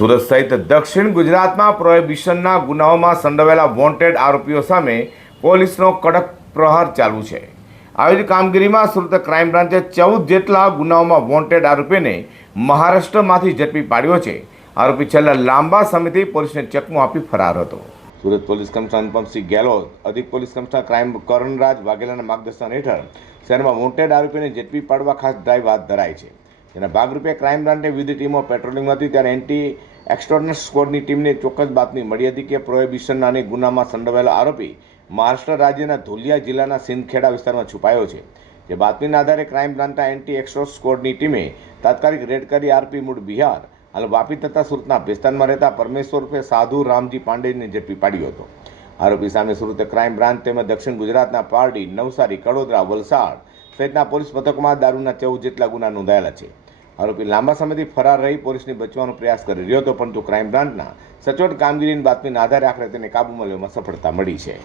સુરત સહિત દક્ષિણ ગુજરાતમાં પ્રોહિબિશનના ગુનાઓમાં સંડોવાયેલા વોન્ટેડ આરોપીઓ સામે પોલીસનો કડક પ્રહાર ચાલુ છે। આવી જ કામગીરીમાં સુરત ક્રાઇમ બ્રાન્ચે 14 જેટલા ગુનાઓમાં વોન્ટેડ આરોપીને મહારાષ્ટ્રમાંથી ઝડપી પાડ્યો છે। આરોપી છેલ્લા લાંબા સમયથી પોલીસને ચકમો આપી ફરાર હતો। સુરત પોલીસ કમિશનર અનુપમસિંહ ગેહલોત, અધિક પોલીસ કમિશનર ક્રાઇમ કરણરાજ વાઘેલાના માર્ગદર્શન હેઠળ શહેરમાં વોન્ટેડ આરોપીને ઝડપી પાડવા ખાસ ડ્રાઇવ હાથ ધરાઈ છે। જેના ભાગરૂપે ક્રાઇમ બ્રાન્ચે વિવિધ ટીમો પેટ્રોલિંગમાં હતી ત્યારે એન્ટી એક્સ્ટોર્શન સ્ક્વોડની ટીમને ચોક્કસ બાતમી મળી હતી કે પ્રોહિબિશનના ગુનામાં સંડોવાયેલો આરોપી મહારાષ્ટ્ર રાજ્યના ધુલિયા જિલ્લાના સિંદખેડા વિસ્તારમાં છુપાયો છે। જે બાતમીના આધારે ક્રાઇમ બ્રાન્ચના એન્ટી એક્સ્ટોર્શન સ્ક્વોડની ટીમે તાત્કાલિક રેડ કરી આરોપી મૂળ બિહાર હાલ વાપી તથા સુરતના ભેસ્તાનમાં રહેતા પરમેશ્વર ઉર્ફે સાધુ રામજી પાંડેને ઝડપી પાડ્યો હતો। આરોપી સામે સુરત ક્રાઇમ બ્રાન્ચ તેમજ દક્ષિણ ગુજરાતના પારડી, નવસારી, કડોદરા, વલસાડ સહિતના પોલીસ મથકોમાં દારૂના 14 જેટલા ગુના નોંધાયેલા છે। આરોપી લાંબા સમયથી ફરાર રહી પોલીસને બચવાનો પ્રયાસ કરી રહ્યો હતો, પરંતુ ક્રાઇમ બ્રાન્ચના સચોટ કામગીરીની બાતમીના આધારે આખરે તેને કાબૂમાં લેવામાં સફળતા મળી છે।